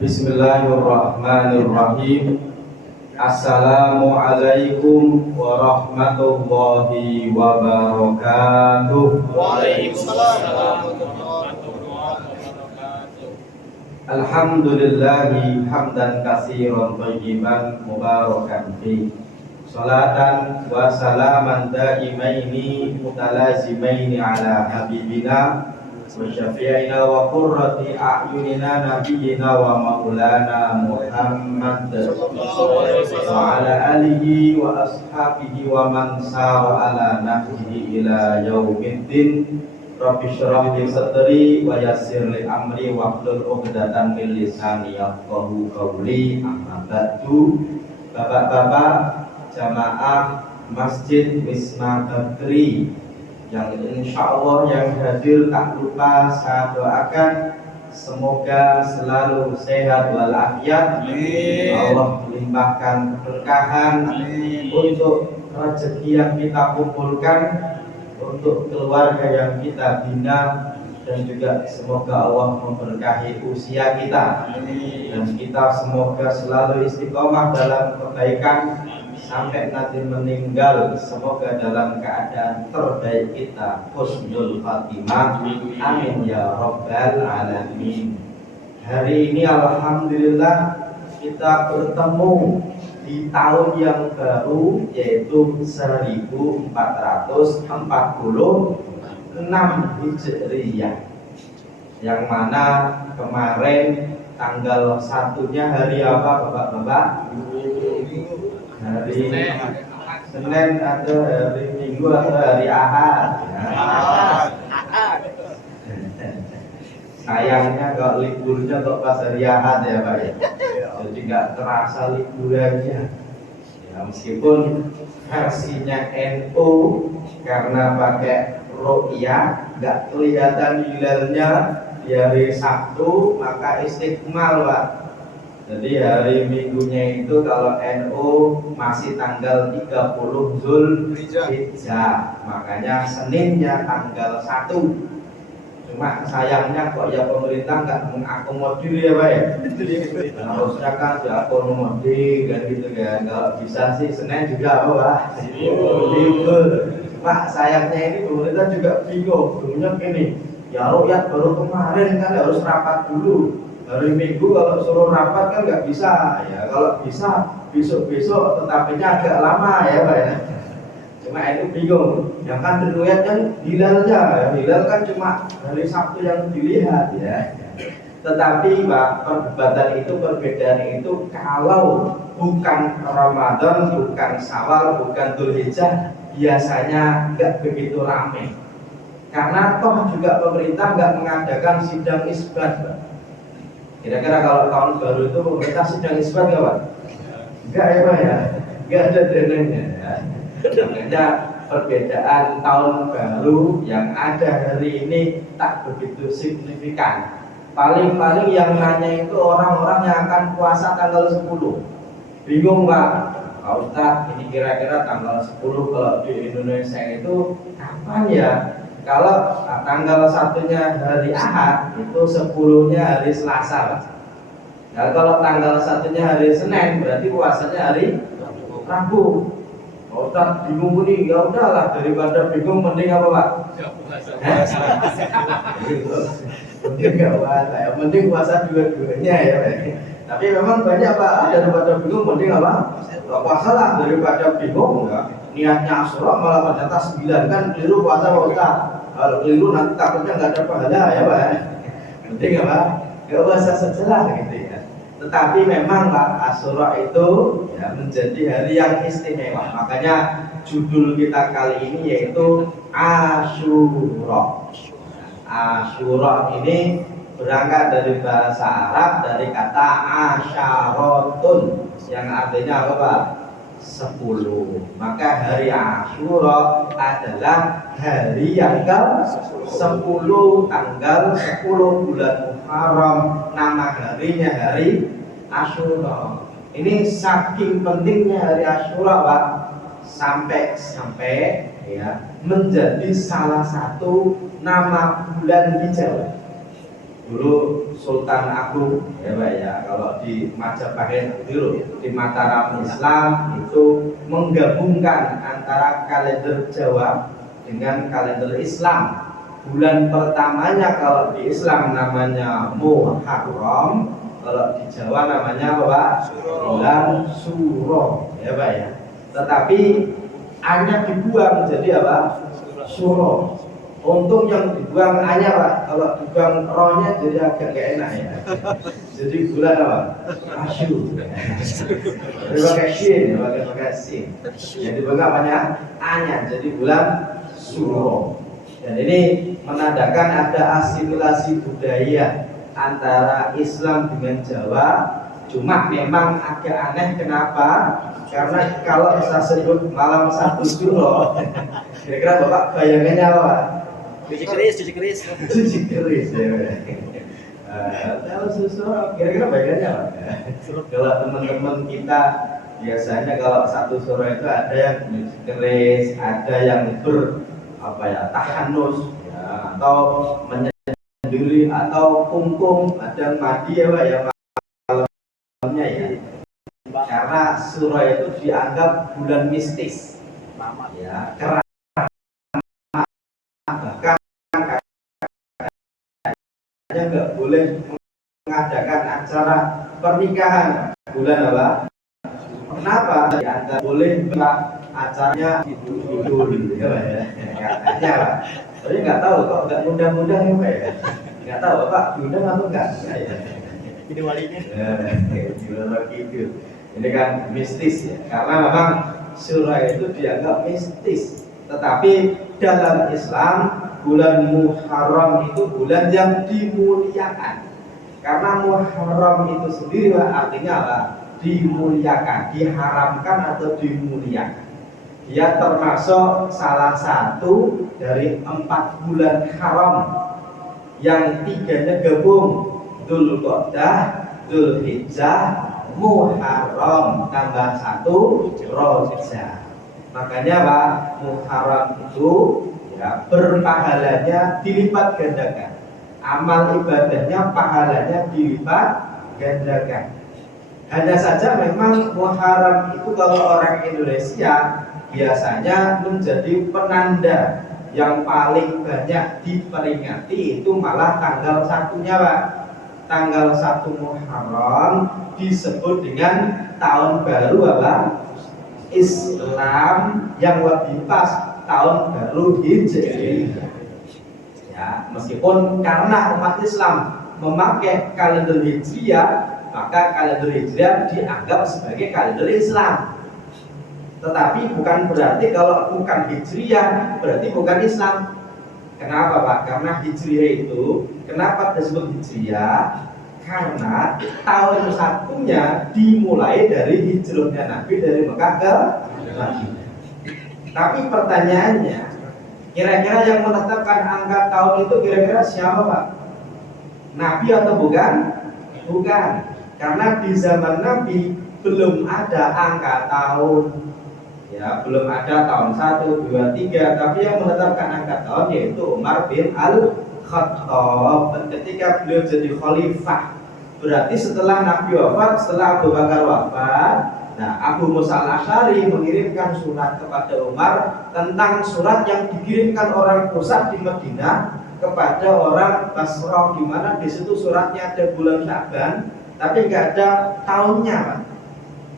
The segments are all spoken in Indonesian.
Bismillahirrahmanirrahim. Assalamualaikum warahmatullahi wabarakatuh. Waalaikumsalam. Alhamdulillahi hamdan katsiran thayyiban mubarakan fi. Salatan wa salaman daimaini mutalazimaini ala habibina wa syafi'ina wa qurrati a'yunina nabiyyina wa maulana Muhammad wa ala alihi wa ashabihi wa man sara ala nahjihi ila yaumiddin. Rabbi shrah li sadri wa yassir li amri wahlul 'uqdatam min lisani yafqahu qawli. Amma ba'du. Bapak-bapak jamaah Masjid Wisma Bakri yang insya Allah yang hadir, tak lupa saya doakan semoga selalu sehat walafiat. Allah limpahkan keberkahan untuk rezeki yang kita kumpulkan, untuk keluarga yang kita bina, dan juga semoga Allah memberkahi usia kita dan kita semoga selalu istiqomah dalam kebaikan sampai nanti meninggal, semoga dalam keadaan terbaik kita, husnul khatimah. Amin ya rabbal alamin. Hari ini alhamdulillah kita bertemu di tahun yang baru, yaitu 1446 Hijriyah, yang mana kemarin tanggal 1-nya hari apa bapak-bapak? Hari Senin atau hari Minggu atau hari Ahad? Sayangnya kalau liburnya kok pas hari Ahad ya Pak ya. Jadi nggak terasa liburannya. Ya, meskipun versinya NU karena pakai ru'yah nggak kelihatan hilalnya di hari Sabtu, maka istiqmal Pak. Jadi hari Minggunya itu kalau NU masih tanggal 30 Zulhijjah, makanya Seninnya tanggal 1. Cuma sayangnya kok ya pemerintah nggak mengakomodir ya Pak ya. Harusnya kan diakomodir kan gitu kan. Kalau bisa sih Senin juga apa Pak? Libur. Cuma sayangnya ini pemerintah juga bingung. Bingungnya gini, ya rukyat baru kemarin kan harus rapat dulu. Hari Minggu kalau suruh rapat kan nggak bisa ya. Kalau bisa besok-besok, tetapinya agak lama ya Pak ya. Cuma itu bingung. Yang kan dilihat kan hilalnya ya. Hilal kan cuma hari Sabtu yang dilihat ya. Tetapi Pak, perbedaan itu kalau bukan Ramadan, bukan Syawal, bukan Dzulhijjah, biasanya nggak begitu ramai. Karena toh juga pemerintah nggak mengadakan sidang isbat Pak. Kira-kira kalau tahun baru itu pemerintah sidang isbat nggak Pak? Enggak ya Pak ya? Enggak ada dananya ya. Makanya perbedaan tahun baru yang ada hari ini tak begitu signifikan. Paling-paling yang nanya itu orang-orang yang akan puasa tanggal 10. Bingung Pak, Pak Ustadz, ini kira-kira tanggal 10 kalau di Indonesia itu kapan ya? Kalau tanggal 1-nya hari Ahad, itu 10-nya hari Selasa Pak. Nah, kalau tanggal 1-nya hari Senin, berarti puasanya hari Rabu. Pak Ustadz bingung nih, ya udahlah, daripada bingung mending apa Pak? Mending nggak puasa, ya mending puasa dua-duanya ya Pak. Tapi memang banyak Pak, daripada bingung mending apa? Puasa lah, daripada bingung ya. Niatnya Asyura malah ternyata 9 kan keliru puasa Pak Ustadz. Kalau keliru nanti takutnya nggak ada pahala ya Pak. Penting apa? Nggak puasa sejelas gitu ya. Tetapi memang Pak, Asyura itu ya menjadi hari yang istimewa. Makanya judul kita kali ini yaitu Asyura. Asyura ini berangkat dari bahasa Arab, dari kata asyaratun yang artinya apa Pak? 10. Maka hari Asyura adalah hari yang ke-10, tanggal 10 bulan Muharram. Nama harinya hari Asyura. Ini saking pentingnya hari Asyura Pak, sampai ya menjadi salah satu nama bulan hijau. dulu Sultan Agung ya Pak ya, kalau di Majapahit dulu di Mataram Islam itu menggabungkan antara kalender Jawa dengan kalender Islam. Bulan pertamanya kalau di Islam namanya Muharram, kalau di Jawa namanya apa? Bulan Suro ya Pak ya. Tetapi hanya dibuang jadi apa? Suro. Untung yang dibuang hanya Pak, kalau dibuang rohnya jadi agak gak enak ya. Jadi bulan apa? Asyur. Jadi pakai shin, pakai sin. Jadi bukan apanya? Hanya jadi bulan Suro. Dan ini menandakan ada asimilasi budaya antara Islam dengan Jawa. Cuma memang agak aneh, kenapa? Karena kalau saya sebut malam 1 Suro, kira-kira Bapak bayangannya apa Pak? Cuci keris ya. Kalau susu kira-kira bayangannya apa? Kalau teman-teman kita biasanya kalau 1 Suro itu ada yang cuci keris, ada yang tahanus ya, atau menyendiri atau kungkung, ada mati ya Pak ya malamnya ya. Karena Suro itu dianggap bulan mistis ya, karena bahkan katanya nggak boleh mengadakan acara pernikahan bulan apa? Kenapa? Dianggap boleh acaranya dulu ya Pak ya, katanya Pak. Tapi nggak tahu kok nggak mudah-mudah ya Pak ya. Nggak tahu Pak diundang atau enggak ya. Ini walinya. Gitu. Ini kan mistis ya, karena memang Suro itu dianggap mistis. Tetapi dalam Islam bulan Muharram itu bulan yang dimuliakan. Karena Muharram itu sendiri artinya apa? Dimuliakan, diharamkan atau dimuliakan. Dia termasuk salah satu dari 4 bulan haram yang 3-nya gabung, Dzulqa'dah, Dzulhijjah, Muharram tambah 1 Rajab. Makanya Pak, Muharram itu ya berpahalanya dilipat gandakan. Amal ibadahnya pahalanya dilipat gandakan. Hanya saja memang Muharram itu kalau orang Indonesia biasanya menjadi penanda yang paling banyak diperingati itu malah tanggal 1-nya Pak. Tanggal 1 Muharram disebut dengan tahun baru apa? Islam, yang lebih pas tahun baru Hijriah. Ya, meskipun karena umat Islam memakai kalender Hijriah, maka kalender Hijriah dianggap sebagai kalender Islam. Tetapi bukan berarti kalau bukan Hijriah berarti bukan Islam. Kenapa Pak? Karena Hijriah itu, kenapa disebut Hijriah? Karena tahun 1-nya dimulai dari hijrahnya Nabi dari Mekah ke Madinah. Tapi pertanyaannya, kira-kira yang menetapkan angka tahun itu kira-kira siapa Pak? Nabi atau bukan? Bukan. Karena di zaman Nabi belum ada angka tahun. Ya, belum ada tahun 1, 2, 3, tapi yang menetapkan angka tahun yaitu Umar bin Al-Khattab ketika beliau jadi khalifah. Berarti setelah Nabi wafat, setelah Abu Bakar wafat, nah Abu Musa Al-Asy'ari mengirimkan surat kepada Umar tentang surat yang dikirimkan orang pusat di Madinah kepada orang Basrah, di mana di situ suratnya ada bulan Sya'ban, tapi nggak ada tahunnya, Pak.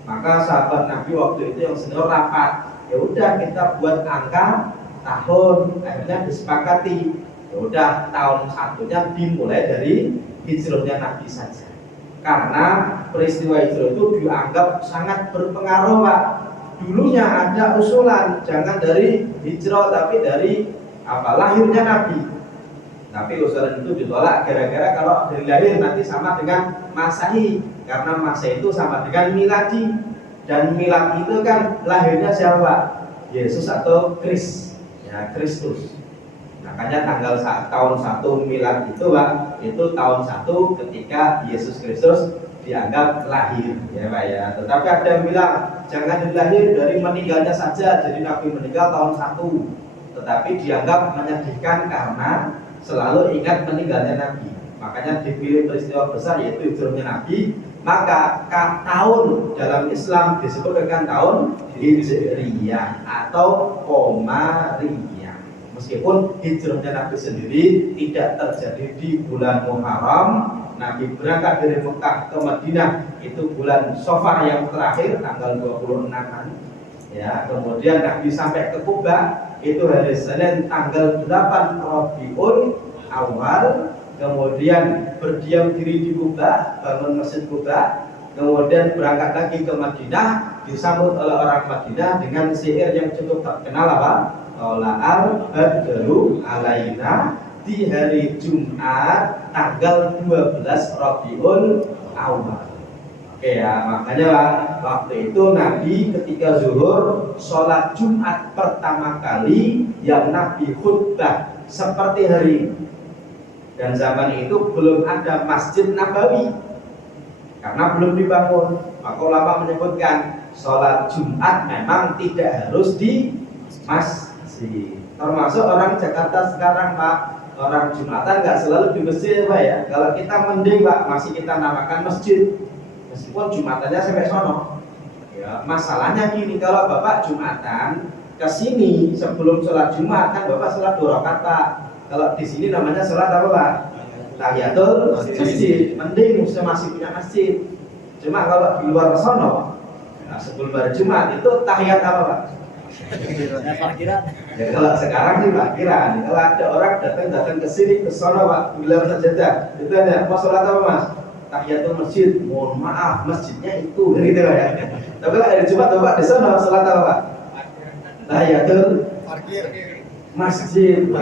Maka sahabat Nabi waktu itu yang senior rapat, ya udah kita buat angka tahun, akhirnya disepakati, ya udah tahun 1-nya dimulai dari hijrahnya Nabi saja. Karena peristiwa hijrah itu dianggap sangat berpengaruh Pak. Dulunya ada usulan jangan dari hijrah tapi dari lahirnya Nabi. Tapi usulan itu ditolak gara-gara kalau dari lahir nanti sama dengan Masehi, karena Masehi itu sama dengan miladi, dan milad itu kan lahirnya siapa? Yesus atau Kristus. Makanya tahun 1 milad itu Pak, itu tahun 1 ketika Yesus Kristus dianggap lahir ya Pak ya. Tetapi ada yang bilang jangan lahir dari meninggalnya saja, jadi Nabi meninggal tahun 1, tetapi dianggap menyedihkan karena selalu ingat meninggalnya Nabi. makanya dipilih peristiwa besar yaitu hijrahnya Nabi. Maka tahun dalam Islam disebut dengan tahun Hijriyah atau Qamariyah. Meskipun hijrahnya Nabi sendiri tidak terjadi di bulan Muharram, Nabi berangkat dari Mekah ke Madinah itu bulan Safar yang terakhir tanggal 26-an. Ya, kemudian Nabi sampai ke Kuba itu hari Senin tanggal 8 Rabiul Awal. Kemudian berdiam diri di Kuba, bangun masjid Kuba, kemudian berangkat lagi ke Madinah, disambut oleh orang Madinah dengan syair yang cukup terkenal apa? Tola'al badru alaina di hari Jumat tanggal 12 Rabiul Awal. Oke ya, makanya waktu itu Nabi ketika zuhur sholat Jumat pertama kali yang Nabi khutbah seperti hari ini. Dan zaman itu belum ada Masjid Nabawi karena belum dibangun. Maka ulama menyebutkan sholat Jumat memang tidak harus di masjid. Termasuk orang Jakarta sekarang Pak, orang Jumatan nggak selalu di masjid Pak ya. Kalau kita mending Pak masih kita namakan masjid meskipun Jumatannya sampai sono. Ya, masalahnya gini, kalau Bapak Jumatan ke sini sebelum sholat Jumat kan Bapak sholat 2 rakaat Pak. Kalau di sini namanya sholat apa Pak? Tahiyatul masjid. Mending masih punya masjid. Cuma kalau di luar sono, nah sebelum hari Jumat itu tahiyat apa Pak? Ya, parkiran. Ya kalau sekarang sih parkiran. Kalau ada orang datang ke sini ke sono Pak, gelar sajadah, itu ada mau sholat apa Mas? Tahiyatul masjid. Mohon maaf, masjidnya itu gitu Pak ya. Tapi kalau hari Jumat Bapak di sono sholat apa Pak? Tahiyatul Parkir. masjid,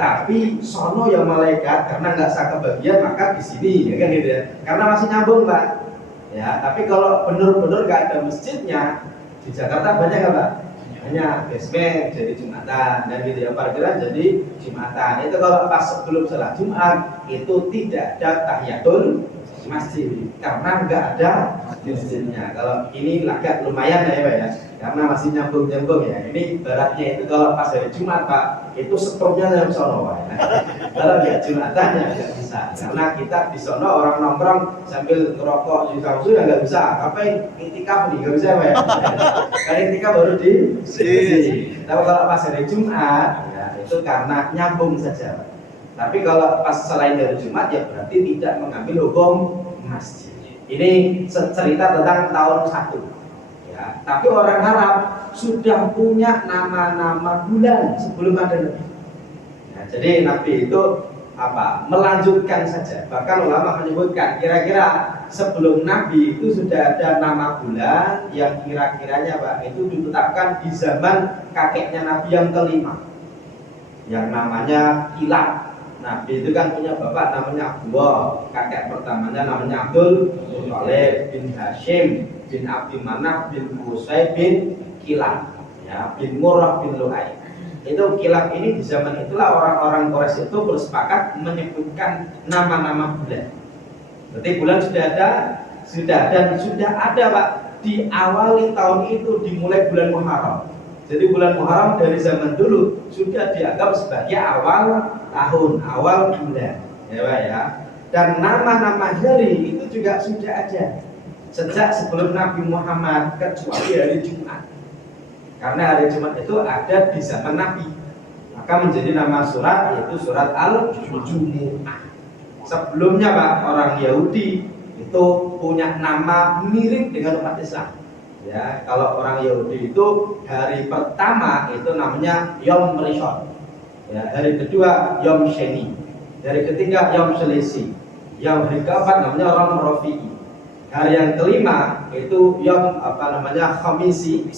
tapi sono yang malaikat karena nggak sah kebagian maka di sini ya kan gitu ya, karena masih nyambung Pak ya. Tapi kalau benar-benar nggak ada masjidnya di Jakarta banyak nggak Pak? Banyak, basement jadi Jumatan dan gitu ya, parkiran jadi Jumatan. Itu kalau pas sebelum sholat Jumat itu tidak ada tahiyatul masjid karena nggak ada masjidnya. Kalau ini agak lumayan ya Pak ya, karena masih nyambung-nyambung ya. Ini baratnya itu kalau pas hari Jumat Pak, itu setrumnya yang sono Pak ya. Kalau nggak Jumatan ya nggak bisa, karena kita di sono orang nongkrong sambil ngerokok di kamsu ya nggak bisa. Ngapain itikaf nih, nggak bisa Pak ya. Karena itikaf baru di sini. Tapi kalau pas hari Jumat ya itu karena nyambung saja Pak. Tapi kalau pas selain dari Jumat ya berarti tidak mengambil hukum masjid. Ini cerita tentang tahun 1 ya. Tapi orang Arab sudah punya nama-nama bulan sebelum ada Nabi. Nah, jadi Nabi itu apa? Melanjutkan saja. Bahkan ulama menyebutkan kira-kira sebelum Nabi itu sudah ada nama bulan yang kira-kiranya Pak itu ditetapkan di zaman kakeknya Nabi yang kelima, yang namanya Kilab. Nabi itu kan punya bapak namanya Abdullah, kakek pertamanya namanya Abdul Muthalib bin Hashim bin Abdi Manaf bin Qusay bin Kilab ya, bin Murrah bin Lu'ay. Itu Kilab ini di zaman itulah orang-orang Quraisy itu bersepakat menyebutkan nama-nama bulan. Berarti bulan sudah ada Pak di awal tahun itu, dimulai bulan Muharram. Jadi bulan Muharram dari zaman dulu sudah dianggap sebagai awal tahun, awal bulan, ya Pak ya. Dan nama-nama hari itu juga sudah ada sejak sebelum Nabi Muhammad kecuali hari Jumat. Karena hari Jumat itu ada di zaman Nabi, maka menjadi nama surat yaitu surat Al-Jumu'ah. Sebelumnya Pak, orang Yahudi itu punya nama mirip dengan umat Islam. Ya, kalau orang Yahudi itu hari pertama itu namanya Yom Rishon. Ya, hari kedua Yom Sheni. Hari ketiga Yom Shelisi. Yang hari keempat namanya Yom Rofi'i. Hari yang kelima itu Yom Khamisi.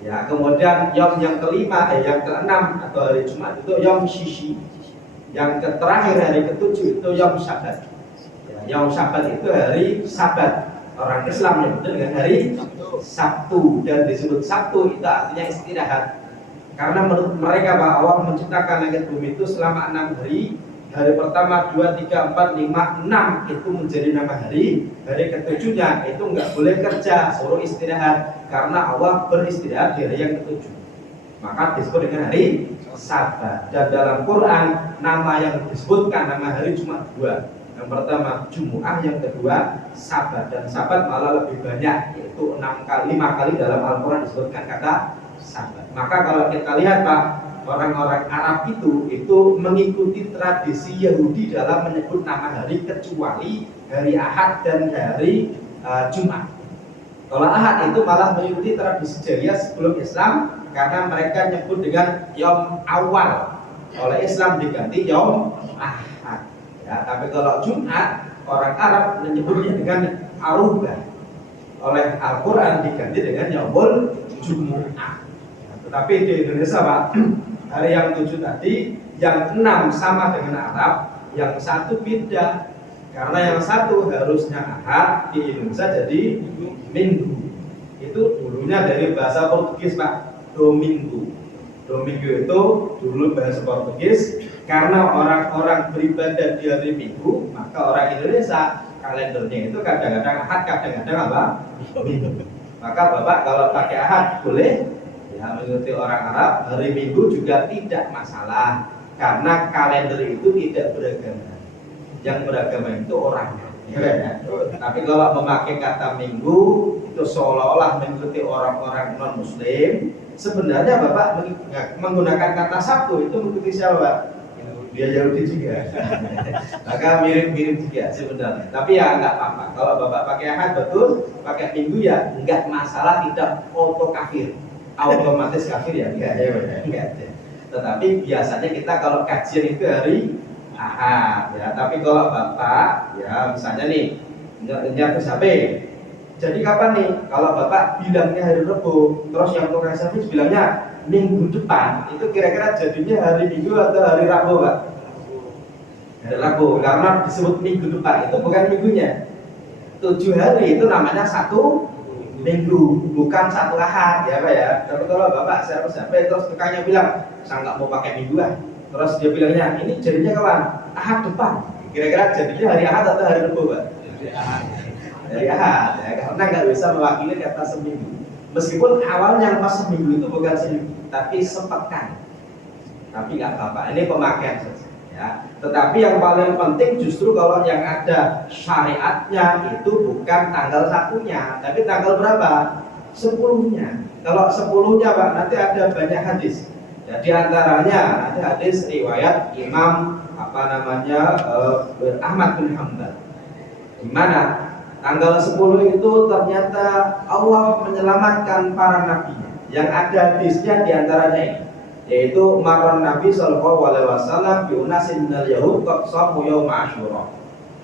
Ya, kemudian Yom yang kelima, yang keenam atau hari Jumat itu Yom Shishi. Yang terakhir hari ketujuh itu Yom Sabat. Ya, Yom Sabat itu hari Sabat. Orang Islam menyebutnya dengan hari Sabtu, dan disebut Sabtu itu artinya istirahat. Karena menurut mereka bahwa Allah menciptakan langit bumi itu selama 6 hari. Hari pertama 2, 3, 4, 5, 6 itu menjadi nama hari. Hari ketujuhnya itu nggak boleh kerja, suruh istirahat. Karena Allah beristirahat di hari yang ketujuh. Maka disebut dengan hari Sabat. Dan dalam Quran nama yang disebutkan nama hari cuma 2. Yang pertama Jumu'ah, yang kedua Sabat, dan Sabat malah lebih banyak, yaitu 5 kali dalam Al-Quran disebutkan kata Sabat. Maka kalau kita lihat Pak, orang-orang Arab itu mengikuti tradisi Yahudi dalam menyebut nama hari kecuali hari Ahad dan hari Jumat. Kalau Ahad itu malah mengikuti tradisi jahiliyah sebelum Islam, karena mereka nyebut dengan Yom Awal. Oleh Islam diganti Yom Ahad. Ya, tapi kalau Jumat orang Arab menyebutnya dengan Arubah. Oleh Al-Quran diganti dengan Yaumul Jumu'ah. Ya, tetapi di Indonesia Pak, hari yang 7 tadi, yang 6 sama dengan Arab, yang 1 beda. Karena yang 1 harusnya Ahad, di Indonesia jadi Minggu. Itu dulunya dari bahasa Portugis Pak, Domingo. Domingo itu dulu bahasa Portugis. Karena orang-orang beribadah di hari Minggu, maka orang Indonesia kalendernya itu kadang-kadang Ahad, kadang-kadang apa? Minggu. Maka Bapak kalau pakai Ahad boleh, ya mengikuti orang Arab. Hari Minggu juga tidak masalah, karena kalender itu tidak beragama. Yang beragama itu orangnya. Ya. Tapi kalau memakai kata Minggu itu seolah-olah mengikuti orang-orang non Muslim. Sebenarnya Bapak menggunakan kata Sabtu itu mengikuti siapa? Dia Yahudi juga. Maka mirip-mirip juga sebenarnya. Tapi ya nggak apa-apa. Kalau Bapak pakai Ahad betul, pakai Minggu ya nggak masalah, tidak auto kafir. Otomatis kafir ya enggak. Tetapi biasanya kita kalau kajian itu hari Ahad ya. Tapi kalau Bapak ya misalnya nih nyatu sapi. Jadi kapan nih? Kalau Bapak bilangnya hari Rabu, terus yang tukang servis bilangnya minggu depan, itu kira-kira jadinya hari Minggu atau hari Rabu Pak? Hari Rabu, karena disebut minggu depan, itu bukan minggunya. 7 hari itu namanya 1 minggu, bukan 1 Ahad ya Pak ya. Tapi kalau Bapak servis sampai terus tukangnya bilang, saya nggak mau pakai mingguan, terus dia bilangnya ini jadinya kapan? Ahad depan. Kira-kira jadinya hari Ahad atau hari Rabu Pak? Dari Ahad ya, karena nggak bisa mewakili kata seminggu. Meskipun awalnya pas seminggu itu bukan seminggu, tapi sepekan. Tapi nggak apa-apa, ini pemakaian saja. Ya. Tetapi yang paling penting justru kalau yang ada syariatnya itu bukan tanggal 1-nya, tapi tanggal berapa? 10-nya. Kalau 10-nya Pak, nanti ada banyak hadis. Ya, di antaranya ada hadis riwayat Imam Ahmad bin Hanbal, di mana tanggal 10 itu ternyata Allah menyelamatkan para nabi. Yang ada hadisnya diantaranya ini, yaitu maron Nabi Sallallahu Alaihi Wasallam bi unasin minal Yahud qad shamu yaum Asyura.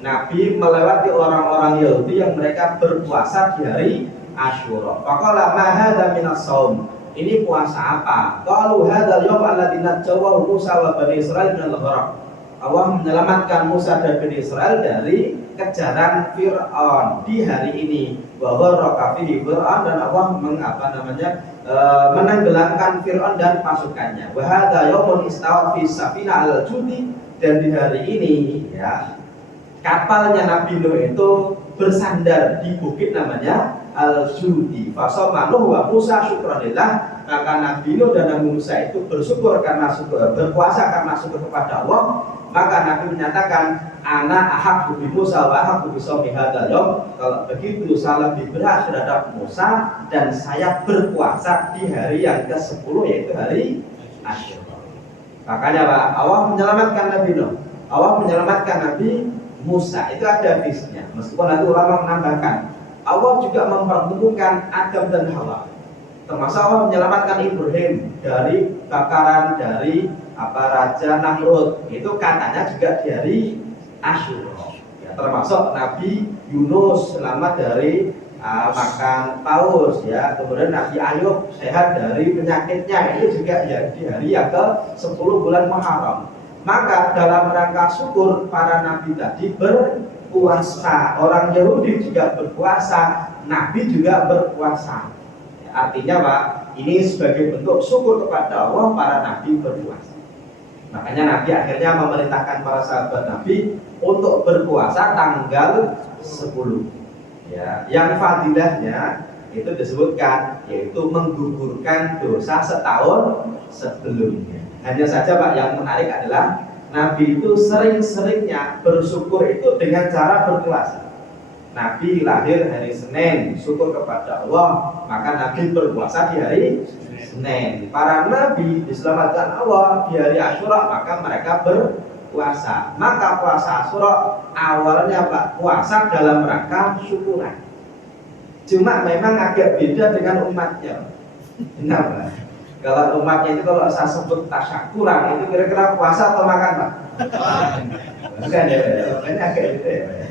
Nabi melewati orang-orang Yahudi yang mereka berpuasa di hari Asyura. Faqala ma hadza minas shaum. Ini puasa apa? Qalu hadzal yaum alladzi najjawahu Musa wa Bani Israil minal gharq. Allah menyelamatkan Musa dan Bani Israel dari kejaran Fir'aun di hari ini. Bahwa rokafihi Fir'aun, dan Allah menenggelamkan Fir'aun dan pasukannya. Wahada yaumun istawat fi safina al-judi, dan di hari ini ya kapalnya Nabi Nuh itu bersandar di bukit namanya Al-Judi. Fasamanuhu wa Musa syukranillah. Maka Nabi Nuh dan Nabi Musa itu berpuasa karena syukur kepada Allah. Maka Nabi menyatakan, ana ahabbu bi Musa wa ahabbu bi shaumi hadzal yaum. Kalau begitu saya lebih berhak terhadap Musa, dan saya berpuasa di hari yang ke-10, yaitu hari Asyura. Makanya Pak, Allah menyelamatkan Nabi Nuh, Allah menyelamatkan Nabi Musa, itu ada hadisnya. Meskipun nanti ulama menambahkan, Allah juga mempertemukan Adam dan Hawa. Termasuk Allah menyelamatkan Ibrahim dari bakaran dari Raja Namrud. Itu katanya juga di hari Asyura. Ya, termasuk Nabi Yunus selamat dari makan paus ya. Kemudian Nabi Ayub sehat dari penyakitnya. Itu juga ya di hari yang ke-10 bulan Muharram. Maka dalam rangka syukur para nabi tadi berpuasa. Orang Yahudi juga berpuasa, Nabi juga berpuasa. Ya, artinya Pak, ini sebagai bentuk syukur kepada Allah, para nabi berpuasa. Makanya Nabi akhirnya memerintahkan para sahabat Nabi untuk berpuasa tanggal 10. Ya, yang fadilahnya itu disebutkan, yaitu menggugurkan dosa setahun sebelumnya. Hanya saja Pak, yang menarik adalah Nabi itu sering-seringnya bersyukur itu dengan cara berpuasa. Nabi lahir hari Senin, syukur kepada Allah, maka Nabi berpuasa di hari Senin. Para Nabi diselamatkan Allah di hari Asyura, maka mereka berpuasa. Maka puasa Asyura awalnya Pak, puasa dalam rangka syukuran. Cuma memang agak beda dengan umatnya. Kenapa? Kalau umatnya itu kalau saya sebut tasyakuran itu kira-kira puasa atau makan Pak? Bukan ya, makanya agak beda ya Pak.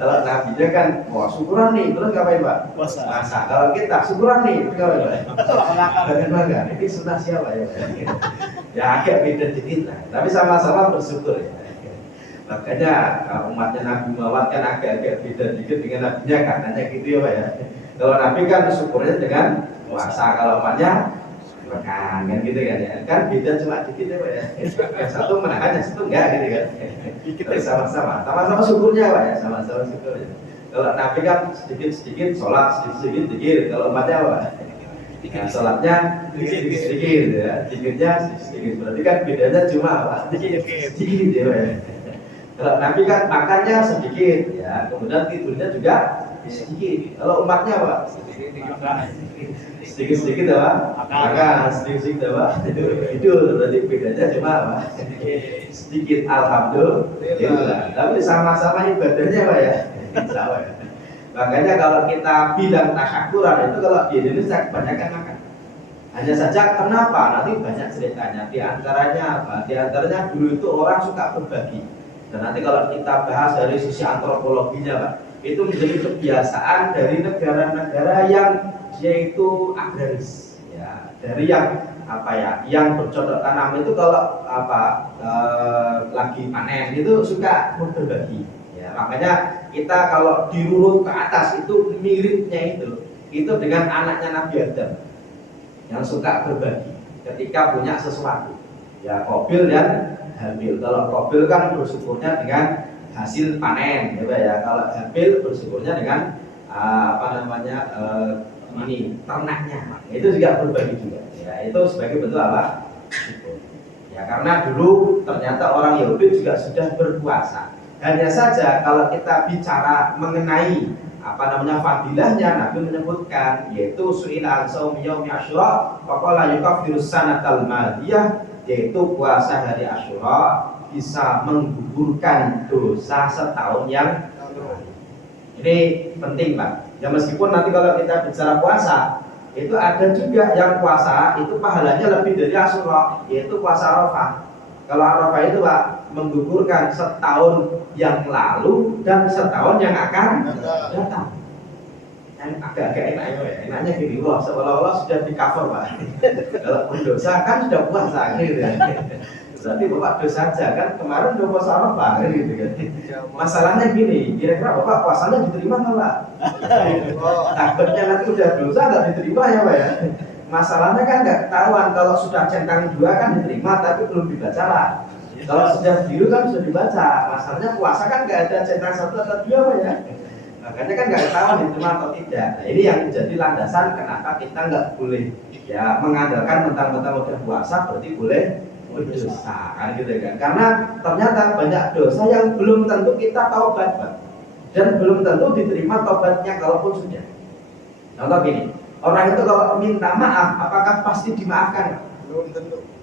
Kalau Nabi-nya kan, wah syukuran nih, terus ngapain Pak? Puasa. Kalau kita syukuran nih, terus ngapain Pak? Makan. Ini sunnah siapa ya Pak? Ya agak beda dikit lah, tapi sama-sama bersyukur ya. Makanya umatnya Nabi Muhammad kan agak-agak beda dikit dengan Nabi-nya katanya gitu ya Pak ya. Kalau Nabi kan syukurnya dengan puasa, kalau umatnya makan kan gitu kan ya. Kan beda cuma dikit ya Pak ya. Yang satu menahan, yang satu enggak gitu kan. Kita sama-sama syukurnya Pak ya, sama-sama syukurnya. Kalau Nabi kan sedikit-sedikit sholat, sedikit-sedikit dikir. Kalau umatnya apa? Nah, sholatnya sedikit-sedikit ya, dikirnya sedikit. Berarti kan bedanya cuma apa? Sedikit ya Pak ya. Kalau Nabi kan makannya sedikit ya, kemudian tidurnya juga sedikit. Kalau umatnya apa? Sedikit-sedikit apa? Makan, sedikit-sedikit apa? Tidur. Berarti bedanya cuma apa? Sedikit. Alhamdulillah. Tapi sama-sama ibadahnya Pak ya. Sama ya. Makanya kalau kita bilang tasyakuran itu kalau di Indonesia kebanyakan makan. Hanya saja kenapa? Nanti banyak ceritanya. Di antaranya apa? Di antaranya dulu itu orang suka berbagi. Dan nanti kalau kita bahas dari sisi antropologinya Pak, itu menjadi kebiasaan dari negara-negara yang yaitu agraris ya, dari yang apa ya, yang bercocok tanam itu kalau lagi panen itu suka berbagi ya. Makanya kita kalau dirunut ke atas itu miripnya itu dengan anaknya Nabi Adam yang suka berbagi ketika punya sesuatu ya, Qabil dan Habil. Kalau Qabil kan bersyukurnya dengan hasil panen ya. Kalau Habil bersyukurnya dengan ini ternaknya, itu juga berbagi juga ya. Itu sebagai bentuk apa? Syukur ya, karena dulu ternyata orang Yahudi juga sudah berpuasa. Hanya saja kalau kita bicara mengenai fadilahnya, Nabi menyebutkan yaitu su'ila an shaumi yaumi Asyura faqala yukaffiru sanatal madiyah, yaitu puasa hari Asyura bisa menggugurkan dosa setahun yang lalu. Ini penting Pak. Ya meskipun nanti kalau kita bicara puasa, itu ada juga yang puasa itu pahalanya lebih dari Asyura, yaitu puasa Arafah. Kalau Arafah itu Pak menggugurkan setahun yang lalu dan setahun yang akan datang. Yang agak-agak enak ya, enaknya gini, wah seolah-olah sudah di cover Pak. Kalau pendosa kan sudah puasa gitu ya. Berarti Bapak dosa saja kan, kemarin udah puasa Arafah gitu kan. Masalahnya gini, kira-kira Bapak puasanya diterima nggak Pak? Takutnya nanti udah dosa nggak diterima ya Pak ya. Masalahnya kan nggak ketahuan, kalau sudah centang 2 kan diterima tapi belum dibaca lah. Kalau sudah biru kan sudah dibaca. Masalahnya puasa kan nggak ada centang 1 atau 2 Pak ya. Makanya kan nggak ketahuan diterima atau tidak. Nah, ini yang menjadi landasan kenapa kita nggak boleh ya mengandalkan mentang-mentang udah puasa berarti boleh berdosa kan gitu kan. Karena ternyata banyak dosa yang belum tentu kita taubat Pak, dan belum tentu diterima taubatnya kalaupun sudah. Contoh gini, orang itu kalau minta maaf apakah pasti dimaafkan?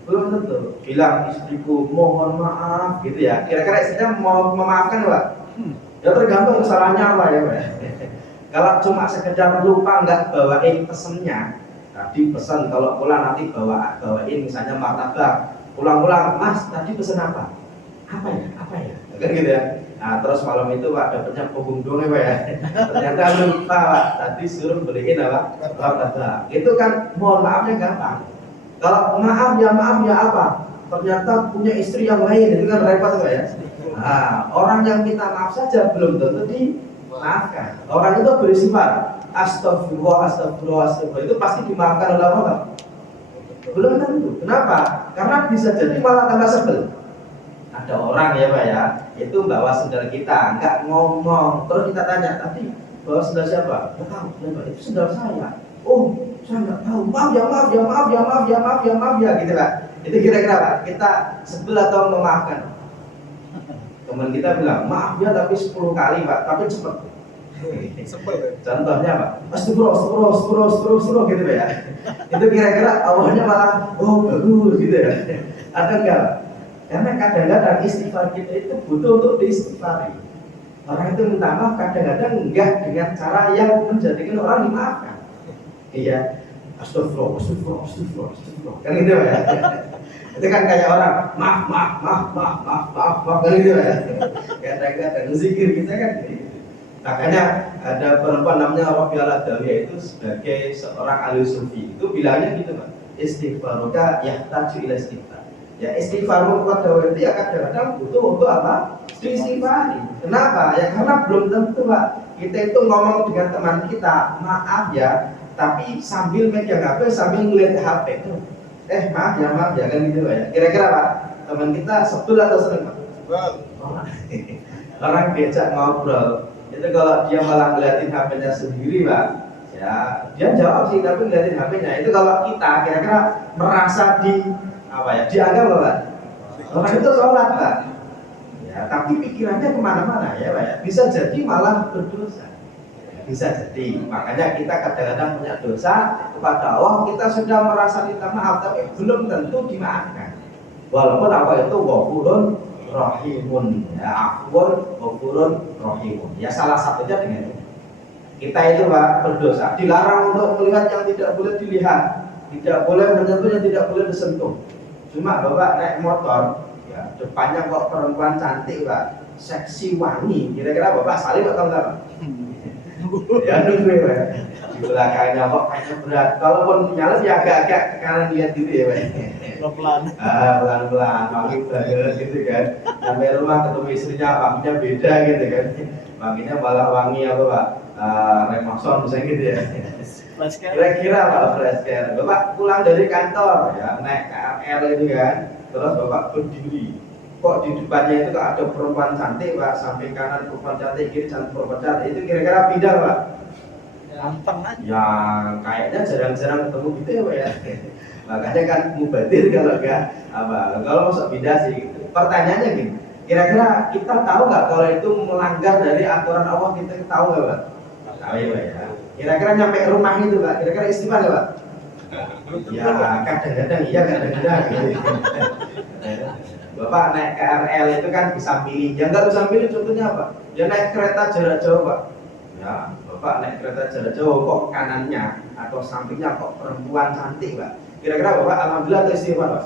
Belum tentu. Bilang istriku mohon maaf gitu ya, kira-kira istrinya mau memaafkan Pak? Ya tergantung kesalahannya apa ya Pak. Kalau cuma sekedar lupa nggak bawain pesennya, tadi pesan kalau pulang nanti bawain misalnya martabak, pulang-pulang Mas tadi pesen apa? Apa ya? Kan gitu ya. Nah terus malam itu Pak dapatnya punggung dong ya Pak ya. Ternyata lupa Pak, tadi suruh beliin apa? Martabak. Itu kan mohon maafnya gampang. Kalau maaf ya apa? Ternyata punya istri yang lain, itu kan repot Pak ya. Nah, orang yang minta maaf saja belum tentu dimaafkan. Orang itu bersifat astagfirullah itu pasti dimaafkan oleh Allah. Belum tentu. Kenapa? Karena bisa jadi malah tambah sebel. Ada orang ya Pak ya, itu bawa sendal kita, nggak ngomong, terus kita tanya tadi bawa sendal siapa? Nggak tahu, ya Pak, itu sendal saya. Oh, saya nggak tahu. Maaf ya, gitu Pak. Itu kira-kira Pak, kita sebel atau memaafkan? Teman kita bilang, maaf ya tapi 10 kali Pak, tapi cepet. Sebel ya. Contohnya Pak, astagfirullah gitu ya. Itu kira-kira awalnya malah, oh bagus gitu ya. Ada enggak? Karena kadang-kadang istighfar kita itu butuh untuk diistighfari. Orang itu minta maaf kadang-kadang enggak dengan cara yang menjadikan orang dimaafkan. Iya, astagfirullah. Kan gitu ya. Itu kan kayak orang maaf kan gitu ya. Kadang-kadang zikir kita kan gitu. Makanya ada perempuan namanya Rabi'ah Adawiyah itu sebagai seorang ahli sufi itu bilangnya gitu Pak, istighfaruka yahtaju ila istighfar. Ya istighfarmu kepada Allah itu ya kadang-kadang butuh untuk apa? Diistighfari. Kenapa? Ya karena belum tentu Pak. Kita itu ngomong dengan teman kita, maaf ya, tapi sambil megang HP sambil ngeliat HP itu. Maaf ya kan gitu Pak ya. Kira-kira Pak, teman kita sebel atau seneng Pak? Orang diajak ngobrol itu kalau dia malah ngeliatin HP-nya sendiri Pak, ya dia jawab sih tapi ngeliatin HP-nya. Itu kalau kita kira-kira merasa dianggap Pak, orang itu sholat Pak, ya tapi pikirannya kemana-mana ya Pak ya, bisa jadi malah berdosa, bisa jadi. Makanya kita kadang-kadang punya dosa kepada Allah, kita sudah merasa minta maaf tapi belum tentu dimaafkan, walaupun apa itu ghafurun rahimun, ya afwan ghafurun rahimun. Ya salah satunya dengan itu. Kita itu Pak berdosa, dilarang untuk melihat yang tidak boleh dilihat, tidak boleh menyentuh yang tidak boleh disentuh. Cuma Bapak naik motor, ya depannya kok perempuan cantik Pak, seksi wangi, kira-kira Bapak salib atau enggak Pak? Ya nunggu ya Pak. Di belakangnya kok kayaknya berat. Kalaupun nyalip ya agak-agak ke kanan lihat gitu ya Pak. Pelan-pelan. Pelan-pelan, wangi banget gitu kan. Sampai rumah ketemu istrinya, wanginya beda gitu kan. Wanginya malah wangi apa Pak? Remason misalnya gitu ya. Kira-kira Pak flash care. Bapak pulang dari kantor ya naik KRL itu kan. Terus Bapak berdiri. Kok di depannya itu kok ada perempuan cantik Pak, samping kanan perempuan cantik, kiri perempuan cantik. Itu kira-kira pindah Pak? Gampang aja. Ya kayaknya jarang-jarang ketemu gitu ya Pak ya. Makanya kan mubadir kalau enggak apa. Kalau masuk pindah sih gitu. Pertanyaannya gini, kira-kira kita tahu nggak kalau itu melanggar dari aturan Allah, kita tahu nggak Pak? Tahu ya Pak ya. Kira-kira nyampe rumah itu Pak, kira-kira istighfar ya Pak? Ya kadang-kadang iya, kadang-kadang gitu. Bapak naik KRL itu kan bisa pilih, yang nggak bisa pilih contohnya apa? Ya naik kereta jarak jauh Pak. Ya Bapak naik kereta jarak jauh kok kanannya atau sampingnya kok perempuan cantik Pak. Kira-kira Bapak alhamdulillah atau istighfar Pak?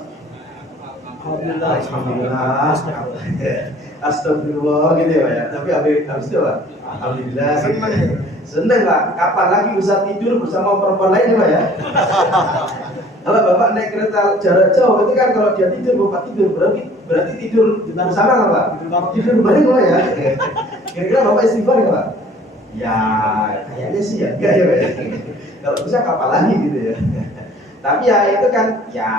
Alhamdulillah. Astagfirullah gitu ya Pak ya. Tapi habis itu Pak, alhamdulillah. Seneng Pak. Kapan lagi bisa tidur bersama perempuan lain ya Pak ya? Kalau Bapak naik kereta jarak jauh itu kan kalau dia tidur Bapak tidur, berarti tidur bersama nggak Pak? Tidur bareng Pak ya? Kira-kira Bapak istighfar nggak Pak? Ya kayaknya sih ya enggak ya Pak ya. Kalau bisa kapan lagi gitu ya. Tapi ya itu kan ya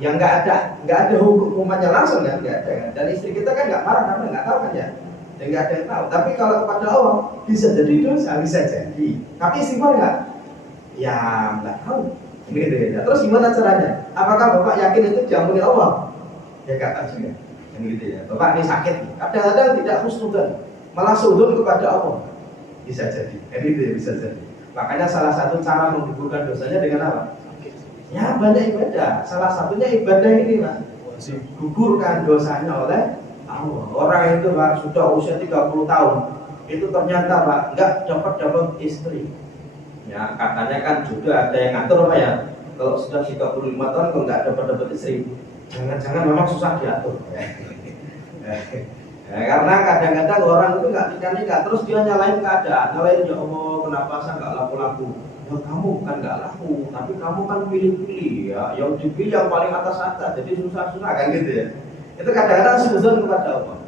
yang nggak ada hukumannya langsung kan, nggak ada kan. Dan istri kita kan nggak marah karena nggak tahu kan ya. Dan nggak ada yang tahu. Tapi kalau kepada Allah bisa jadi dosa, bisa jadi. Tapi istighfar nggak? Ya nggak tahu. Gitu ya. Terus gimana caranya? Apakah Bapak yakin itu diampuni Allah? Ya nggak tahu juga. Gitu ya. Bapak ini sakit, kadang-kadang tidak husnudzon, malah suudzon kepada Allah. Bisa jadi. Gitu ya, bisa jadi. Makanya salah satu cara menggugurkan dosanya dengan apa? Ya banyak ibadah. Salah satunya ibadah ini Pak. Gugurkan dosanya oleh Allah. Orang itu Pak sudah usia 30 tahun, itu ternyata Pak nggak dapat istri. Ya katanya kan juga ada yang ngatur Pak ya. Kalau sudah 35 tahun kok nggak dapat istri, jangan-jangan memang susah diatur. Ya, karena kadang-kadang orang itu nggak nikah, terus dia nyalain keadaan, nyalain ya Allah kenapa saya nggak laku-laku. Ya kamu bukan nggak laku, tapi kamu kan pilih-pilih ya, yang dipilih yang paling atas, jadi susah-susah kan gitu ya. Itu kadang-kadang suudzon kepada Allah.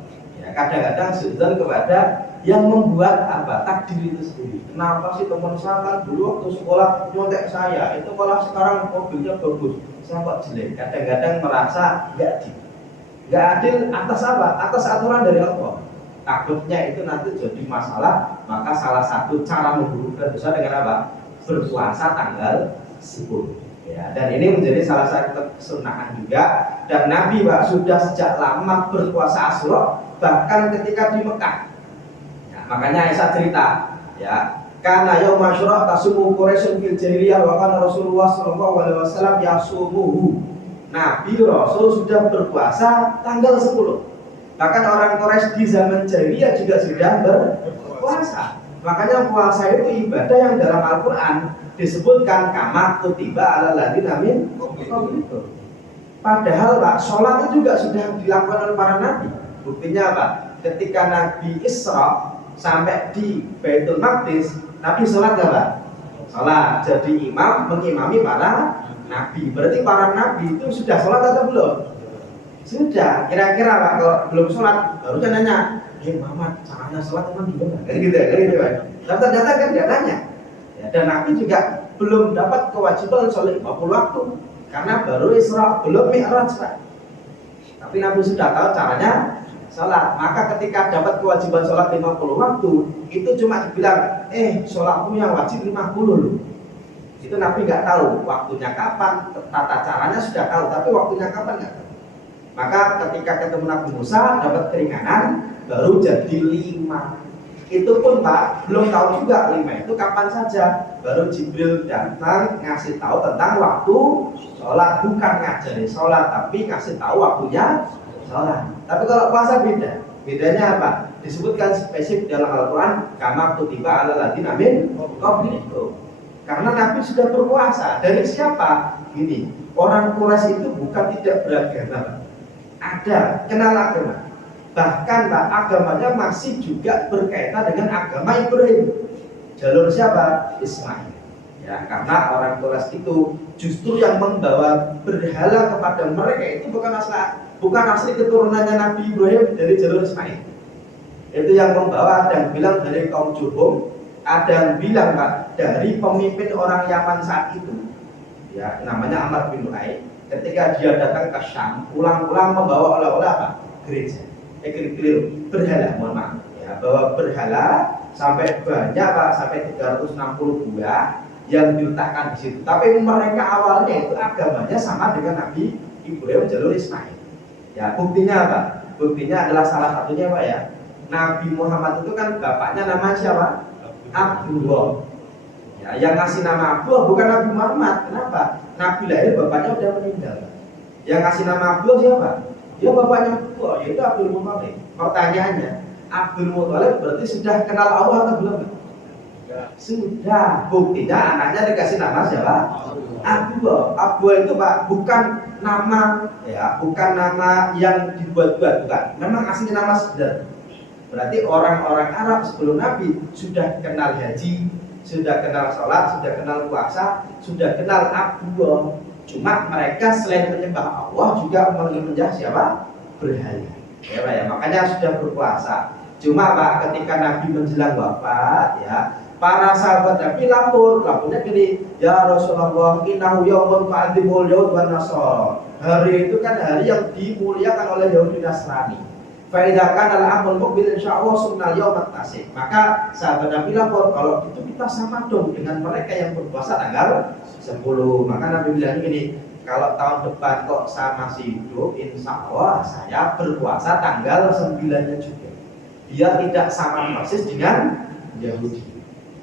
Ya kadang-kadang suudzon kepada yang membuat apa takdir itu sendiri. Kenapa sih teman saya kan dulu waktu sekolah nyontek saya, itu malah sekarang mobilnya bagus, saya kok jelek. Kadang-kadang merasa nggak adil atas apa? Atas aturan dari Allah. Takutnya itu nanti jadi masalah. Maka salah satu cara menggugurkan dosa dengan apa? Berpuasa tanggal 10. Ya, dan ini menjadi salah satu kesunahan juga. Dan Nabi Pak sudah sejak lama berpuasa Asyura bahkan ketika di Mekah. Ya, makanya Aisyah cerita, ya, karena yaum Asyura tasumu Quraisyun fil jahiliyah wa kana Rasulullah sallallahu alaihi wasallam yasumuhu. Nabi Rasul sudah berpuasa tanggal 10. Bahkan orang Quraisy di zaman jahiliyah juga sudah berpuasa. Makanya puasa itu ibadah yang dalam Al-Qur'an disebutkan kama kutiba alal ladzina min qablikum. Padahal Pak, sholat itu juga sudah dilakukan oleh para nabi. Buktinya apa? Ketika Nabi Isra sampai di Baitul Maqdis, Nabi sholat nggak Pak? Sholat. Jadi imam mengimami para nabi. Berarti para nabi itu sudah sholat atau belum? Sudah. Kira-kira Pak, kalau belum sholat, baru nanya, Muhammad, caranya sholat memang gimana? Kan gitu ya, kan gitu Pak. Tapi ternyata kan dia nanya. Ya, dan Nabi juga belum dapat kewajiban sholat 50 waktu. Karena baru Isra, belum Mi'raj Pak. Tapi Nabi sudah tahu caranya sholat. Maka ketika dapat kewajiban sholat 50 waktu, itu cuma dibilang, sholatmu yang wajib 50 loh. Itu Nabi nggak tahu waktunya kapan, tata caranya sudah tahu, tapi waktunya kapan nggak tahu. Maka ketika ketemu Nabi Musa dapat keringanan, baru jadi 5. Itu pun Pak belum tahu juga 5 itu kapan saja. Baru Jibril datang ngasih tahu tentang waktu sholat, bukan ngajarin sholat, tapi ngasih tahu waktunya sholat. Tapi kalau puasa beda. Bedanya apa? Disebutkan spesifik dalam Al-Quran kama kutiba alal ladzina min qablikum. Karena Nabi sudah berpuasa. Dari siapa? Gini, orang Quraisy itu bukan tidak beragama, ada kenal agama. Bahkan Pak, agamanya masih juga berkaitan dengan agama Ibrahim. Jalur siapa? Ismail. Ya, karena orang Quraisy itu justru yang membawa berhala kepada mereka itu bukan asli keturunannya Nabi Ibrahim dari jalur Ismail. Itu yang membawa, ada yang bilang dari kaum Jurhum, ada yang bilang Pak dari pemimpin orang Yaman saat itu. Ya, namanya Amr bin Lu'ay. Ketika dia datang ke Syam, pulang-pulang membawa oleh-oleh apa? Gereja. Keliru, berhala, mohon maaf. Ya, bawa berhala sampai banyak Pak, sampai 360 buah yang diletakkan di situ. Tapi mereka awalnya itu agamanya sama dengan Nabi Ibrahim jalur Ismail. Ya, buktinya apa? Buktinya adalah salah satunya Pak ya. Nabi Muhammad itu kan bapaknya namanya siapa? Abdullah. Ya, yang ngasih nama Abdullah bukan Nabi Muhammad. Kenapa? Nabi lahir bapaknya udah meninggal. Yang ngasih nama Abdullah siapa? Ya bapaknya Abdullah, yaitu Abdul Muthalib. Pertanyaannya, Abdul Muthalib berarti sudah kenal Allah atau belum? Sudah. Buktinya anaknya dikasih nama siapa? Abdullah. Abdullah itu Pak bukan nama ya, bukan nama yang dibuat-buat, bukan. Memang aslinya nama sebenarnya. Berarti orang-orang Arab sebelum Nabi sudah kenal haji, sudah kenal sholat, sudah kenal puasa, sudah kenal Abdullah. Cuma mereka selain menyembah Allah juga menyembah siapa? Berhala. Ya Pak ya, makanya sudah berpuasa. Cuma Pak ketika Nabi menjelang wafat ya, para sahabat Nabi lapornya gini, ya Rasulullah, innahu yaumun fa'adzimul yahud wan nasara. Hari itu kan hari yang dimuliakan oleh Yahudi Nasrani. Fa'idha kana al-amul muqbil insyaallah sunnal yaumat tasik. Maka sahabat Nabi lapor, kalau itu kita sama dong dengan mereka yang berpuasa tanggal 10. Maka Nabi bilang gini, kalau tahun depan kok saya masih hidup, insya Allah saya berpuasa tanggal 9-nya juga. Dia tidak sama persis dengan Yahudi.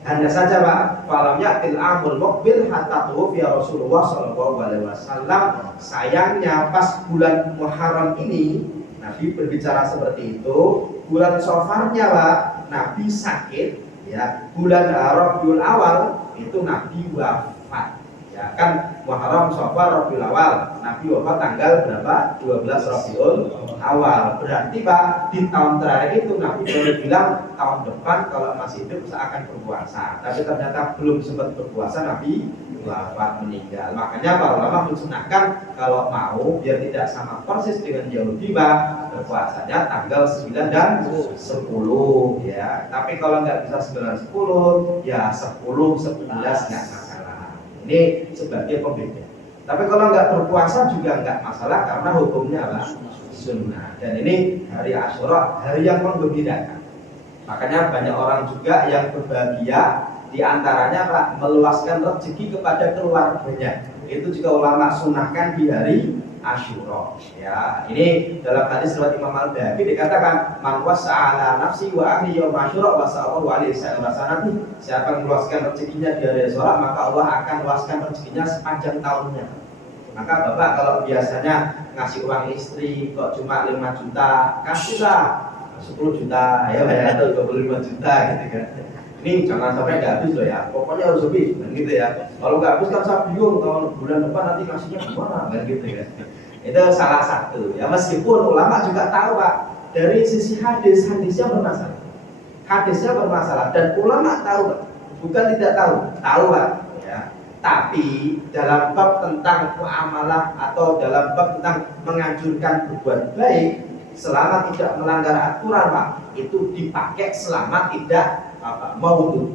Hanya saja Pak, falam ya'til amul muqbil hatta tuwfiya Rasulullah sallallahu alaihi wasallam. Sayangnya pas bulan Muharram ini Nabi berbicara seperti itu. Bulan Safarnya Pak, Nabi sakit ya. Bulan Rabiul Awal itu Nabi wafat. Ya kan Muharram, Safar, Rabiul Awal. Nabi wafat tanggal berapa? 12 Rabiul Awal. Berarti Pak di tahun terakhir itu Nabi baru bilang tahun depan kalau masih hidup saya akan berpuasa. Tapi ternyata belum sempat berpuasa, Nabi wafat meninggal. Makanya para ulama mensunahkan kalau mau biar tidak sama persis dengan Yahudi Pak, berpuasanya tanggal 9 dan 10 ya. Tapi kalau nggak bisa 9 10 ya 10 11 nggak masalah. Ini sebagai pembeda. Tapi kalau nggak berpuasa juga nggak masalah karena hukumnya apa? Sunnah. Dan ini hari Asyura, hari yang membedakan. Makanya banyak orang juga yang berbahagia, di antaranya Pak meluaskan rezeki kepada keluarganya. Itu juga ulama sunahkan di hari Asyura. Ya, ini dalam hadis riwayat Imam Al-Baihaqi dikatakan man wasa'ala nafsi wa ahli yaum Asyura wa sa'allahu alaihi wasallam. Siapa yang meluaskan rezekinya di hari Asyura, maka Allah akan luaskan rezekinya sepanjang tahunnya. Maka Bapak kalau biasanya ngasih uang istri kok cuma 5 juta, kasihlah 10 juta ya atau 25 juta gitu kan. Ini jangan sampai nggak habis loh ya, pokoknya harus habis kan gitu ya. Kalau nggak habis kan saya bingung tahun bulan depan nanti ngasihnya gimana kan gitu ya. Itu salah satu ya, meskipun ulama juga tahu Pak, dari sisi hadisnya bermasalah. Hadisnya bermasalah dan ulama tahu Pak, bukan tidak tahu Pak ya. Tapi dalam bab tentang muamalah atau dalam bab tentang menganjurkan berbuat baik selama tidak melanggar aturan Pak, itu dipakai selama tidak maudhu.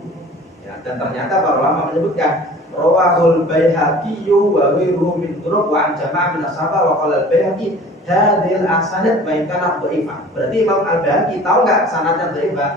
Ya, dan ternyata para ulama menyebutkan rawahul Baihaqi wa ghairuhu min turuq wa an jama'ah min ashaaba wa qala al-Baihaqi hadhil asanad wa in kana dhaifah. Berarti Imam Al-Baihaqi tahu enggak sanadnya dhaifah?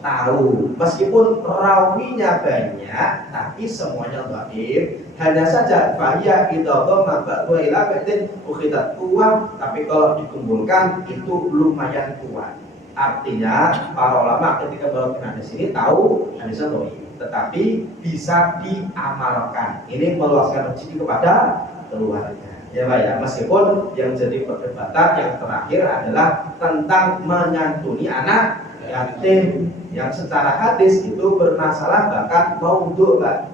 Tahu. Meskipun rawinya banyak tapi semuanya dhaif. Hanya saja bahaya idza mabatu ila ba'din ukhidat kuat, tapi kalau dikumpulkan itu lumayan kuat. Artinya para ulama ketika melakukan hadis ini tahu hadisnya dhaif, tetapi bisa diamalkan. Ini meluaskan rezeki kepada keluarga. Ya Pak ya, meskipun yang jadi perdebatan yang terakhir adalah tentang menyantuni anak yatim yang secara hadis itu bermasalah bahkan maudhu Pak.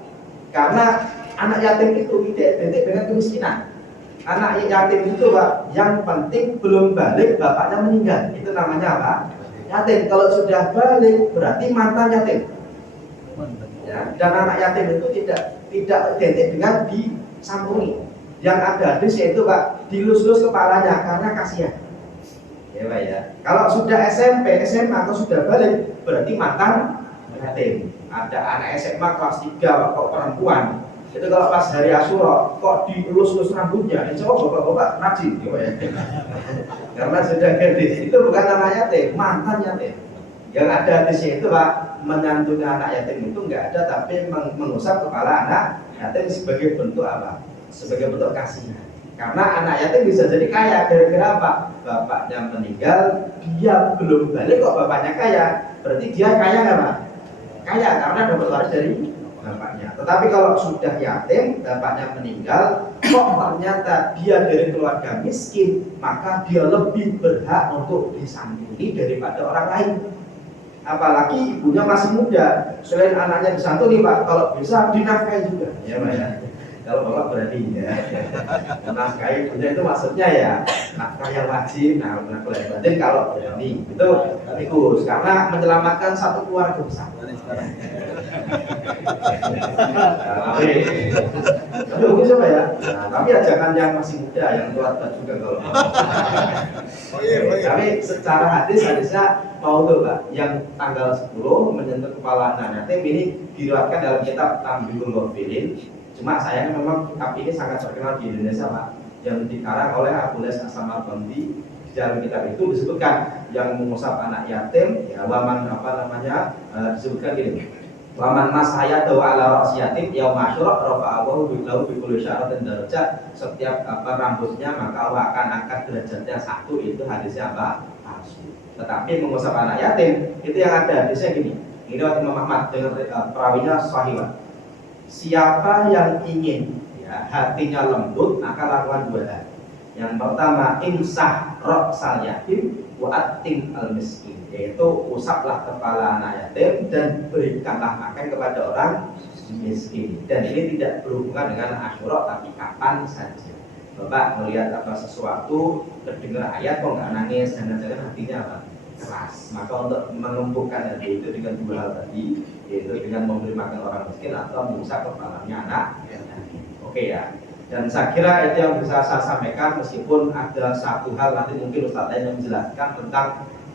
Karena anak yatim itu tidak identik dengan kemiskinan. Anak yatim itu Pak, yang penting belum balik bapaknya meninggal. Itu namanya apa? Yatim. Kalau sudah balik berarti mantan yatim. Ya, dan anak yatim itu tidak identik dengan disampuni. Yang ada hadis yaitu Pak, dilus-lus kepalanya karena kasihan. Ya Pak ya. Kalau sudah SMP, SMA atau sudah balik berarti mantan yatim. Ada anak SMA kelas 3 Pak, kok perempuan. Itu kalau pas hari Asyura kok dielus-elus rambutnya, insya Allah bapak-bapak rajin ya. Karena sudah gadis, itu bukan anak yatim, mantan yatim. Yang ada di situ Pak, menyantuni anak yatim itu enggak ada, tapi mengusap kepala anak yatim sebagai bentuk apa? Sebagai bentuk kasihan. Karena anak yatim bisa jadi kaya gara-gara apa? Bapaknya meninggal, dia belum balik kok bapaknya kaya, berarti dia kaya nggak Pak? Kaya karena dapat waris dari bapaknya. Tetapi kalau sudah yatim, bapaknya meninggal, kok ternyata dia dari keluarga miskin, maka dia lebih berhak untuk disantuni daripada orang lain. Apalagi ibunya masih muda, selain anaknya disantuni Pak, kalau bisa dinafkahi juga. Ya Pak ya. Kalau bapak berani ya, nafkahi ibunya itu maksudnya ya nafkah yang wajib, nafkah yang batin kalau berani itu bagus karena menyelamatkan satu keluarga besar. Tapi mungkin siapa ya? Nah, tapi ajakan yang masih muda, yang keluarga juga kalau. Kami secara hadisnya mau tuh Pak, yang tanggal 10 menyentuh kepala anak yatim ini diriwayatkan dalam kitab Tambihul Ghafilin. Cuma sayangnya memang kitab ini sangat terkenal di Indonesia Pak, yang dikarang oleh Abu Les As-Samarqandi. Di dalam kitab itu disebutkan yang mengusap anak yatim, ya waman disebutkan gini. Waman masaya dawa ala ra'si yatim yaum Asyura rafa'ahu bilahu bi kulli sya'ratin darajat. Setiap rambutnya maka Allah akan angkat derajatnya satu. Itu hadisnya apa? Palsu. Tetapi mengusap anak yatim itu yang ada hadisnya gini. Ini waktu Imam Ahmad dengan perawinya sahih. Siapa yang ingin ya, hatinya lembut maka lakukan 2 hal. Yang pertama imsah ra'sal yatim wa atim al miskin, yaitu usaplah kepala anak yatim dan berikanlah makan kepada orang miskin. Dan ini tidak berhubungan dengan Asyura tapi kapan saja. Bapak melihat sesuatu, terdengar ayat kok nggak nangis, jangan-jangan hatinya apa? Keras. Maka untuk menumbuhkan hati itu dengan 2 hal tadi, yaitu dengan memberi makan orang miskin atau mengusap kepalanya anak yatim. Oke ya. Dan saya kira itu yang bisa saya sampaikan, meskipun ada satu hal nanti mungkin Ustaz lain yang menjelaskan tentang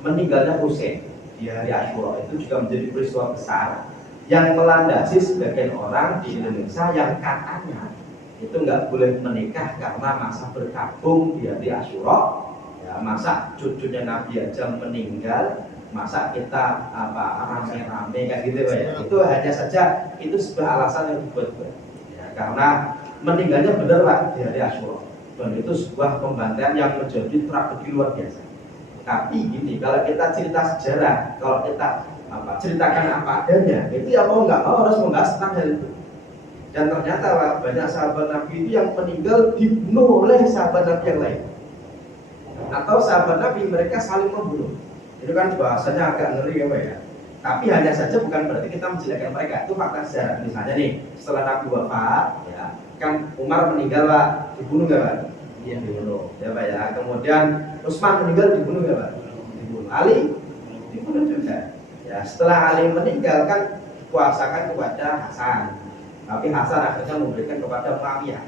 meninggalnya Husain di hari Asyura. Itu juga menjadi peristiwa besar yang melandasi sebagian orang di Indonesia yang katanya itu nggak boleh menikah karena masa berkabung di hari Asyura. Ya, masa cucunya Nabi aja meninggal, masa kita rame-rame kayak gitu Pak ya. Itu hanya saja itu sebuah alasan yang dibuat-buat ya, karena meninggalnya benar Pak di hari Asyura. dan itu sebuah pembantaian yang menjadi tragedi luar biasa. Tapi gini, kalau kita cerita sejarah, kalau kita ceritakan apa adanya, itu ya mau nggak mau harus membahas tentang hal itu. Dan ternyata banyak sahabat Nabi itu yang meninggal dibunuh oleh sahabat Nabi yang lain, atau sahabat Nabi mereka saling membunuh. Itu kan bahasanya agak ngeri ya. Tapi hanya saja bukan berarti kita menjelekkan mereka. Itu fakta sejarah. Misalnya nih, setelah Nabi wafat, ya kan Umar meninggal Pak, dibunuh nggak Pak? Iya, dibunuh. Ya Pak ya. Kemudian Utsman meninggal, dibunuh nggak Pak? Dibunuh. Ali dibunuh juga. Ya setelah Ali meninggal kan dikuasakan kepada Hasan. Tapi Hasan akhirnya memberikan kepada Muawiyah.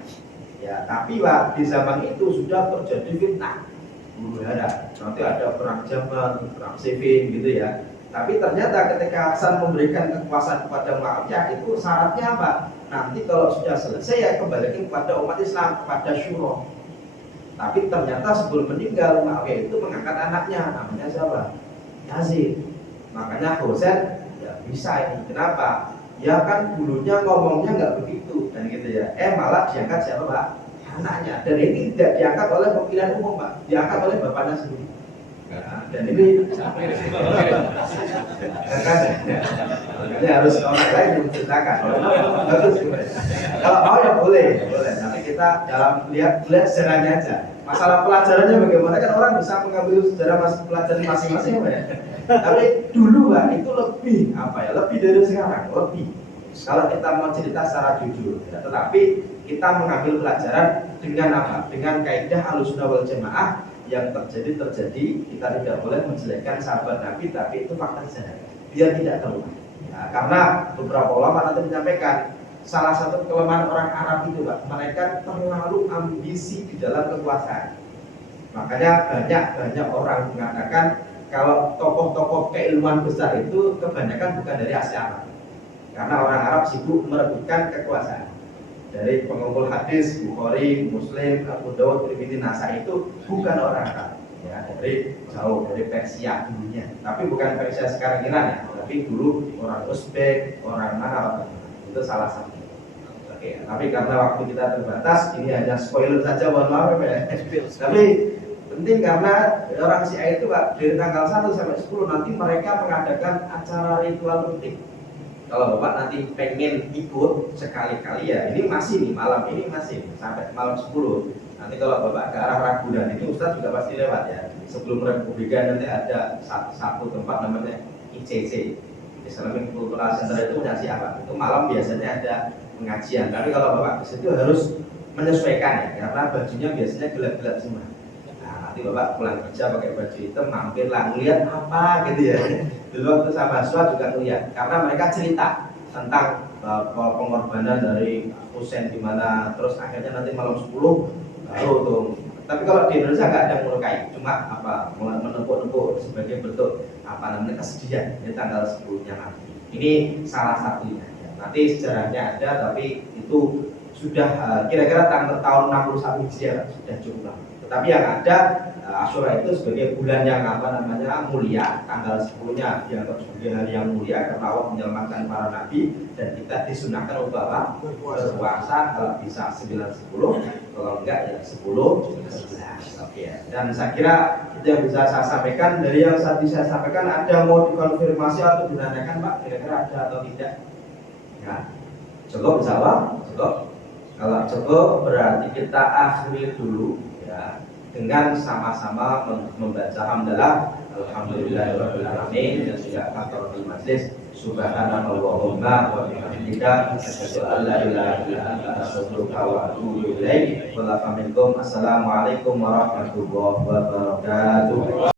Ya, tapi Pak di zaman itu sudah terjadi fitnah. Nanti ada perang Jamal, perang Siffin gitu ya. Tapi ternyata ketika Hasan memberikan kekuasaan kepada Muawiyah, itu syaratnya apa? Nanti kalau sudah selesai ya kembalikan kepada umat Islam, kepada syuro. Tapi ternyata sebelum meninggal Muawiyah itu mengangkat anaknya, namanya siapa? Yazid. Makanya Husain ya bisa ini. Kenapa? Ya kan dulunya ngomongnya nggak begitu dan gitu ya. Malah diangkat siapa Pak? Anaknya. Dan ini tidak diangkat oleh pemilihan umum Pak, diangkat oleh bapaknya sendiri. Nah, dan ini makanya harus orang lain yang menceritakan. Kalau mau ya boleh. Tapi kita dalam lihat sejarahnya aja. Masalah pelajarannya bagaimana kan orang bisa mengambil sejarah pelajaran masing-masing ya. Tapi dulu Pak itu lebih dari sekarang, lebih. Kalau kita mau cerita secara jujur, ya, tetapi kita mengambil pelajaran dengan apa? Dengan kaidah Ahlussunnah wal Jamaah yang terjadi, kita tidak boleh menjelekkan sahabat Nabi, tapi itu fakta sejarah. Biar tidak terulang. Ya, karena beberapa ulama nanti menyampaikan salah satu kelemahan orang Arab itu Pak, mereka terlalu ambisi di dalam kekuasaan. Makanya banyak orang mengatakan kalau tokoh-tokoh keilmuan besar itu kebanyakan bukan dari asli Arab. Karena orang Arab sibuk merebutkan kekuasaan. Dari pengumpul hadis, Bukhari, Muslim, Abu Dawud, Tirmidzi, Nasai itu bukan orang Arab. Ya, dari jauh, dari Persia dulunya. Tapi bukan Persia sekarang Iran ya. Tapi dulu orang Uzbek, orang Arab. Itu salah satu. Oke, tapi karena waktu kita terbatas, ini hanya spoiler saja, mohon maaf ya. Tapi penting karena orang Syiah itu Pak, dari tanggal 1 sampai 10 nanti mereka mengadakan acara ritual penting. Kalau Bapak nanti pengen ikut sekali-kali ya, ini masih nih, malam ini masih sampai malam 10. Nanti kalau Bapak ke arah Ragunan itu Ustadz juga pasti lewat ya. Sebelum Republika nanti ada satu tempat namanya ICC, Islamic Cultural Center, itu punya siapa? Itu malam biasanya ada pengajian. Tapi kalau Bapak ke situ harus menyesuaikan ya, karena bajunya biasanya gelap-gelap semua. Nanti Bapak pulang kerja pakai baju hitam, mampir lah ngeliat apa gitu ya. Dulu waktu sama Aswa juga ngeliat, karena mereka cerita tentang pengorbanan dari Husain di mana, terus akhirnya nanti malam 10 baru tuh. Tapi kalau di Indonesia nggak ada yang melukai, cuma menepuk-nepuk sebagai bentuk namanya kesedihan. Ini tanggal 10-nya nanti. Ini salah satunya. Nanti sejarahnya ada, tapi itu sudah kira-kira tahun 61 Hijriah sudah cukup lama. Tetapi yang ada Asyura itu sebagai bulan yang mulia, tanggal 10-nya dianggap sebagai hari yang mulia karena Allah menyelamatkan para nabi, dan kita disunahkan untuk berpuasa kalau bisa 9-10, kalau enggak ya 10-11. Oke. Dan saya kira itu yang bisa saya sampaikan. Dari yang tadi saya sampaikan, ada mau dikonfirmasi atau dinanyakan Pak, kira-kira ada atau tidak? Ya, cukup insya cukup. Kalau cukup berarti kita akhiri dulu ya, dengan sama-sama membaca hamdalah alhamdulillahirabbil alamin dan juga kafaratul majlis subhanallahumma wa bihamdika asyhadu an la ilaha illa anta astaghfiruka wa atubu ilaik. Assalamualaikum warahmatullahi wabarakatuh.